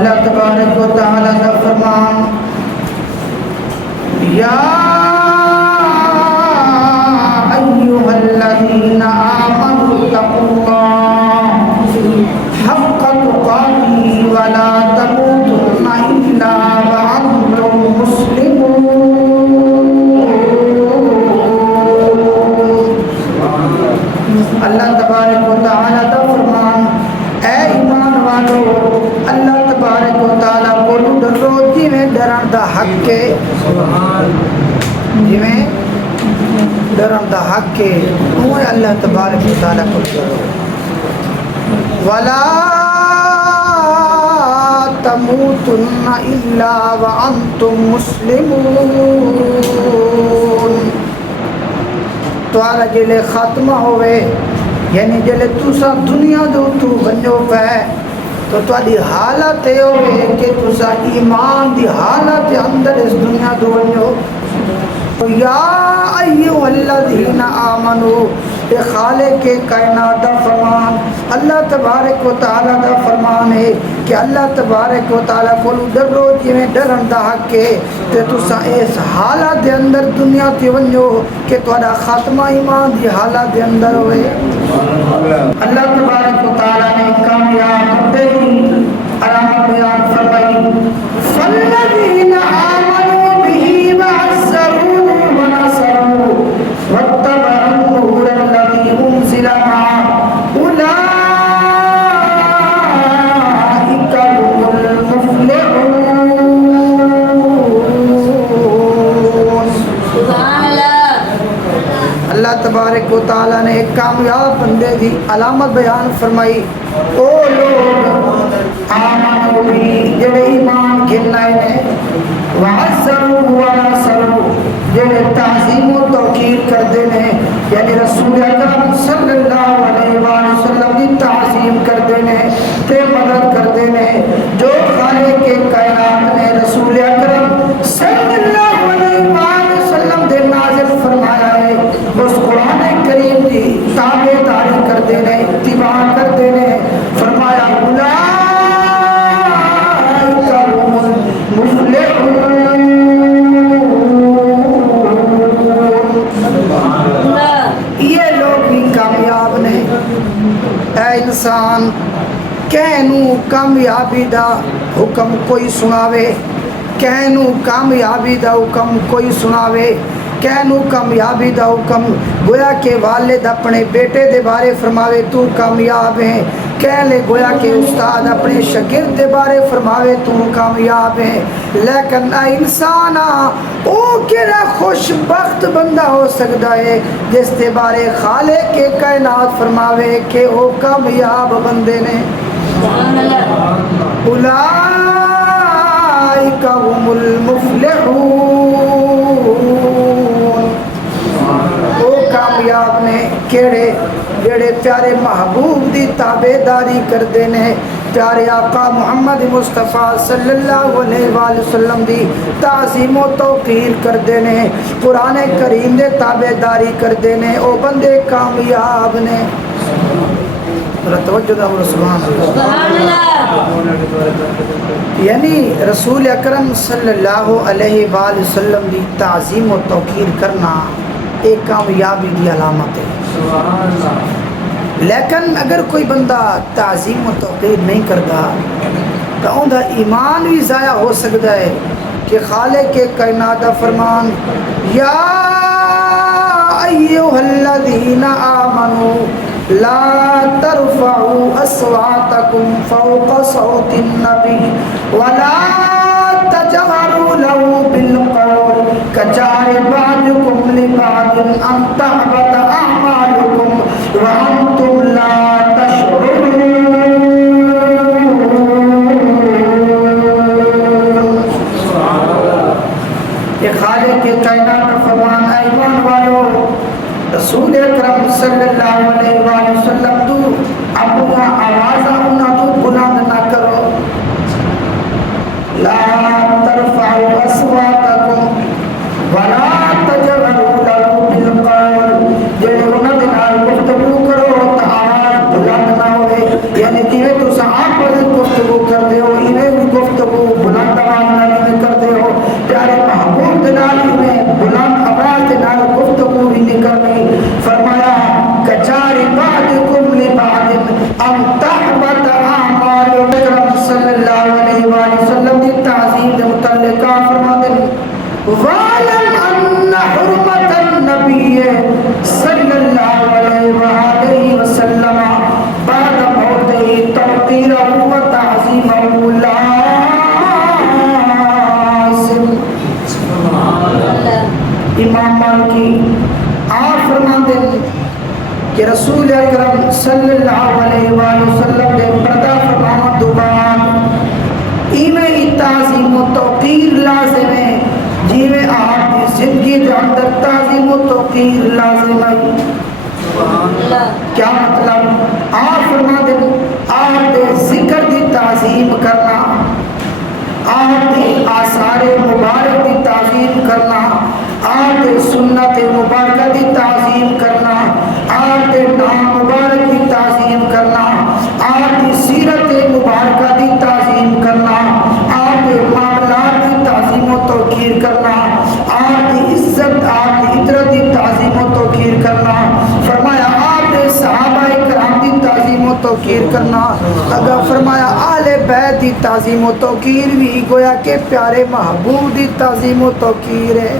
اللہ تبارک و تعالی کا فرمان یا ایھا الذین آمنوا اتقوا اللہ حق تقاته ولا تموتن الا وانتم مسلمون۔ اللہ تبارک و تعالی کا فرمان اے ایمان والو اللہ تبارک و تعالی کو ڈرو جویں ڈرن دا حق ہے، جویں ڈرن دا حق ہے اوہ اللہ تبارک و تعالی کو ڈرو۔ ولا تموتن الا وانتم مسلمون۔ توالا جلے خاتمہ ہوئے یعنی جلے تسا دنیا دو تو بنو پہ تو توالی حالت ہے ہوئے کہ تسا ایمان دی حالت اندر اس دنیا دو بنو۔ یا ایھا الذین آمنوا، اے خالق کائنات دا فرمان، اللہ تبارک و تعالی دا فرمان ہے کہ اللہ تبارک و تعالی کو ڈرو جویں ڈرن دا حق ہے تے تسا اس حالت دے اندر دنیا تے ونجو کہ تہاڈا خاتمہ ایمان دی حالت دے اندر ہوئے۔ اللہ تبارک و تعالی نے کامیاب بندے کی علامت بیان فرمائی، فالذین آمنوا بہ وعزروہ ونصروہ واتبعوا النور الذی انزل معہ اولئک هم المفلحون۔ سبحان اللہ۔ اللہ تبارک و تعالی نے ایک کامیاب بندے دی علامت بیان فرمائی، او لوگ آمنوا بھی جڑے ایمان گھنائے نے، وعزروہ ونصروہ جڑے تعظیم و توقیر کردے نے، یعنی رسول اکرم صلی اللہ علیہ وآلہ وسلم کی تعظیم کردے نے تے مدد کردے نے۔ جو خالق کے کائنات نے رسول اکرم صلی اللہ علیہ وآلہ وسلم دے نازل فرمایا ہے اس قرآن کریم دی تابع داری کردے نے، اتباع کردے نے۔ فرمایا اولئک هم المفلحون۔ یہ لوگ بھی کامیاب نے۔ اے انسان کہنو کامیابی دا حکم کوئی سناوے، کہنو کامیابی دا حکم کوئی سناوے، کہنو کامیابی دا حکم گویا کہ والد اپنے بیٹے دے بارے فرماوے تو کامیاب ہیں، کہہ لے گویا کہ استاد اپنے شاگرد دے بارے فرماوے تو کامیاب ہیں، لیکن انسان او کیڑا خوش بخت بندہ ہو سکتا ہے جس دے بارے خالق کے کائنات فرماوے کہ وہ کامیاب بندے نے۔ اولئک هم المفلحون۔ وہ کامیاب نے کیڑے جڑے پیارے محبوب دی تابع داری کردے نے، پیارے آقا محمد مصطفیٰ صلی اللہ علیہ وآلہ وسلم دی تعظیم و توقیر کردے نے، قرآن کریم دے تابع داری کردے نے، او بندے کامیاب نے۔ توجہ دا سبحان اللہ۔ یعنی رسول اکرم صلی اللہ علیہ وآلہ وسلم دی تعظیم و توقیر کرنا ایک کامیابی دی علامت ہے۔ لیکن اگر کوئی بندہ تعظیم و توقیر نہیں کرتا تو ان کا ایمان بھی ضائع ہو سکتا ہے کہ خالق کے کائنات کا فرمان یا ایھا الذین آمنوا لا ترفعوا اصواتکم فوق صوت النبی ولا تجهروا له بالقول كجهر بعضكم لبعض ان تحبط اعمالكم وانتم لا تشعرون۔ یہ خالق کے کائنات کا فرمان ہے، ایمان والو رسول اکرم صلی اللہ علیہ وآلہ وسلم تو اپنا آواز انہاں تو بلند نہ کرو، لا ترفعوا اصواتکم ولا تجهروا له بالقول، جڑے انہاں دے نال گفتگو کرو تو آواز بلند نہ ہوئے، یعنی جویں تساں آپس گفتگو کردے ہو ایویں بھی کہ رسول اکرم صلی اللہ علیہ وآلہ وسلم دے پردہ فرمان دوبان ایمیں تعظیم و توقیر لازم ہے جیویں آپ کی زندگی دے اندر تعظیم و توقیر لازم ہے. کیا مطلب؟ آپ فرما دے آپ دے ذکر دی تعظیم کرنا، آپ دی آثار مبارک دی تعظیم کرنا، آپ دے سنت مبارکہ دی تعظیم کرنا، آپ دے نام مبارک دی تعظیم کرنا، آپ دی سیرت مبارکہ دی تعظیم کرنا، آپ دے معاملات دی تعظیم و توقیر کرنا، آپ دی عزت آپ دی عطرت دی تعظیم و توقیر کرنا. فرمایا آپ دے صحابہ کرام دی تعظیم و توقیر کرنا. اگر فرمایا اہل بیت دی تعظیم و توقیر بھی گویا کہ پیارے محبوب دی تعظیم و توقیر ہے.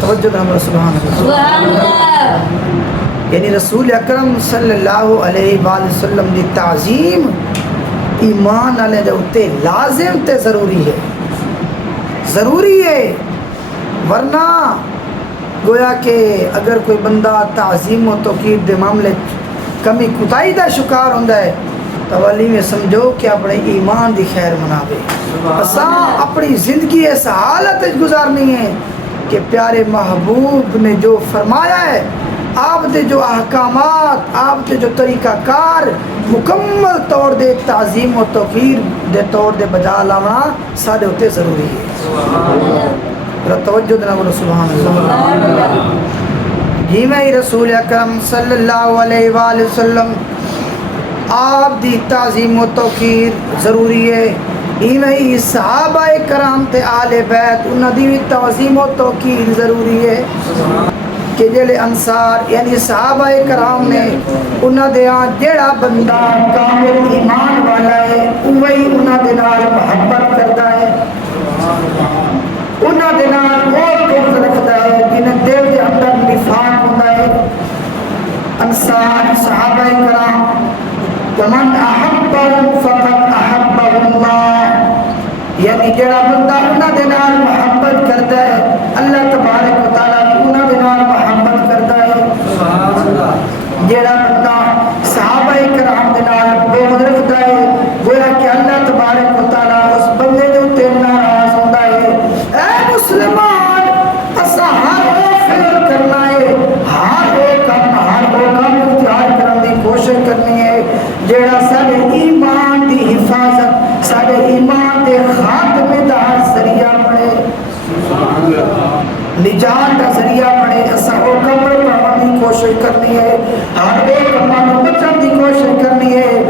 توجہ دے سبحان اللہ. یعنی رسول اکرم صلی اللہ علیہ وآلہ وسلم دی تعظیم ایمان والے دے اوتے لازم تے ضروری ہے، ضروری ہے. ورنہ گویا کہ اگر کوئی بندہ تعظیم و توقیر دے معاملے کمی کوتاہی دا شکار ہوندا ہے تو والی میں سمجھو کہ اپنے ایمان دی خیر مناوے. اساں اپنی زندگی اس حالت گزارنی ہے کہ پیارے محبوب نے جو فرمایا ہے، آپ دے جو احکامات، آپ دے جو طریقہ کار مکمل طور دے تعظیم و توقیر دے طور دے بجا لانا سارے ہوتے ضروری ہے. توجہ دینا بولو سبحان اللہ. جی میں رسول اکرم صلی اللہ علیہ وآلہ وسلم آپ دی تعظیم و توقیر ضروری ہے. ہی صحابہ کرام تے آل بیت انہاں دی بھی تعظیم و توقیر ضروری ہے کہ جڑے انصار یعنی صحابہ کرام نے انہاں دے جڑا بندہ کامل ایمان والا ہے وہی انہاں دے نال محبت کرتا ہے، انہاں دے نال وہ دوست رکھتا ہے جنہیں دل دے اندر نفاق ہوتا ہے. انصار صحابہ کرام ومن احبهم فقد احبه اللہ، یعنی جڑا بندہ انہاں دے نال محبت کرتا ہے اللہ تبارک و تعالیٰ بھی انہاں دے نال محبت کرتا ہے. جڑا بندہ صحابہ کرام دے نال بغض رکھتا ہے گویا کہ اللہ تبارک و تعالیٰ اس بندے دے اوتے ناراض ہوندا ہے. اے مسلمان اساں ہر وہ فعل کرنا ہے، ہر وہ کام اختیار کرنے دی کوشش کرنی ہے جیڑا سارے ایمان دی حفاظت سارے ایمان دے خاتمے دا ذریعہ بنے، نجات دا ذریعہ بنے. اساں وہ کام پڑھنے دی کوشش کرنی ہے، ہر وہ کام بچن دی کوشش کرنی ہے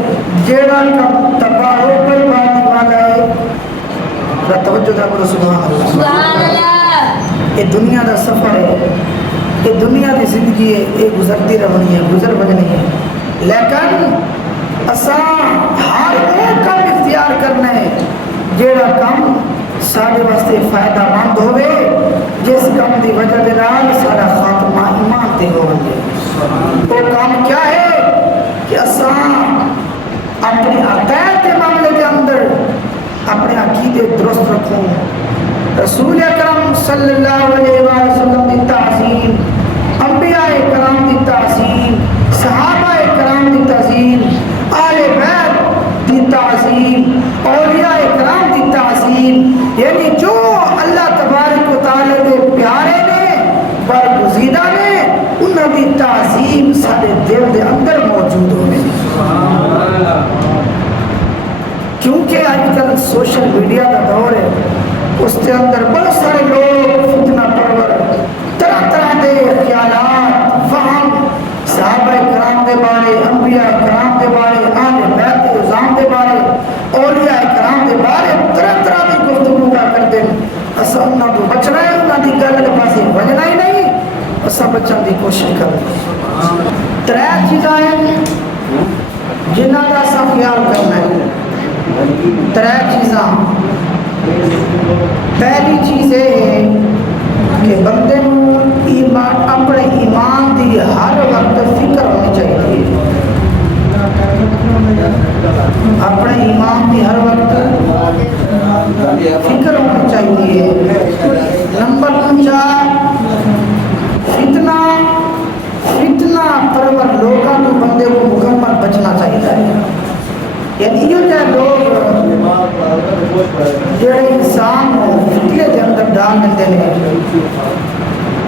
جیڑا کام تباہ و بربادی والا ہے. توجہ دا بولو سبحان اللہ. سبحان اللہ. یہ دنیا دا سفر ہے، یہ دنیا دی زندگی ہے، یہ گزرتی رہنی ہے، گزر بجنی ہے. لیکن اساں ہر وہ کام اختیار کرنا ہے جیڑا کام سارے واسطے فائدہ مند ہوئے، جس کام دی وجہ دے نال سارا خاتمہ ایمان تے ہوگے. وہ کام کیا ہے کہ اساں اپنے عقائد کے معاملے کے اندر اپنے عقیدے درست رکھوں، رسول اکرم صلی اللہ علیہ وآلہ وسلم دی تعظیم، انبیاء کرام دی تعظیم، صحابہ کرام دی تعظیم، آل بیت دی تعظیم، اولیاء کرام دی تعظیم، یعنی جو اللہ تبارک و تعالی دے پیارے نے برگزیدہ نے انہاں دی تعظیم سارے دل دے اندر موجود ہونے. کیونکہ آج کل سوشل میڈیا کا دور ہے، اس کے اندر بہت سارے لوگ فتنہ پرور طرح طرح دے خیالات فہم صحابہ کرام دے بارے، انبیاء کرام دے بارے، آل بیت نظام دے بارے، اولیاء کرام دے بارے طرح طرح کی گفتگو کا کرتے ہیں. اسا انہاں تو بچنا ہے، انہاں دی گل دے پاسے بجنا ہی نہیں، اسا بچن دی کوشش کریں. ترے چیزاں ہیں جنہاں دا اسا خیال کرنا ہے. ترے چیزاں، پہلی چیز ہے کہ بندے کو ایمان اپنے ایمان دی ہر وقت فکر ہونی چاہیے. اپنے ایمان دی ہر وقت فکر ہونی چاہیے. نمبر 2 فتنہ یعنی یہ جائے لوگ جڑے انسان کو فتنے کے اندر ڈال دیتے ہیں،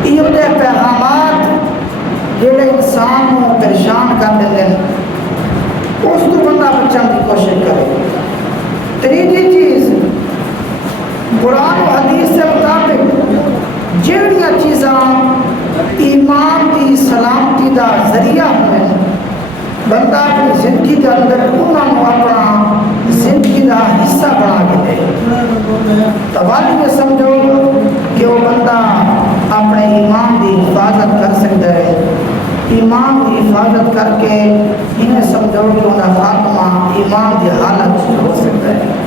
یہ جائے پیغامات جڑے انسان کو پریشان کر دیتے ہیں، اس کو بندہ بچن کی کوشش کرے۔ تیسری چیز قرآن و حدیث سے مطابق جڑیاں چیزاں ایمان کی سلامتی دا ذریعہ ہوئے بندہ اپنی زندگی کے اندر انہوں نے اپنا زندگی کا حصہ بنا کے دے، توالی میں سمجھو کہ وہ بندہ اپنے ایمان کی حفاظت کر سکتا ہے، ایمان کی حفاظت کر کے انہیں سمجھو کہ انہیں خاتمہ ایمان کی حالت ہو سکتا ہے۔